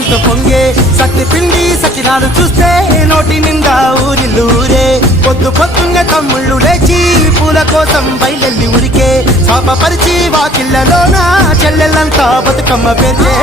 ఎంతో పొంగే సత్తి పిండి సకినాలు చూస్తే నోటి నిండా ఊరిల్లూరే పొద్దు పొద్దున్నే తమ్ముళ్ళు లేచి పూల కోసం బయలెల్లి ఉరికే శాపపరిచి వాకిళ్ళలోన చెల్లెళ్ళంతా బతుకమ్మ పేర్చే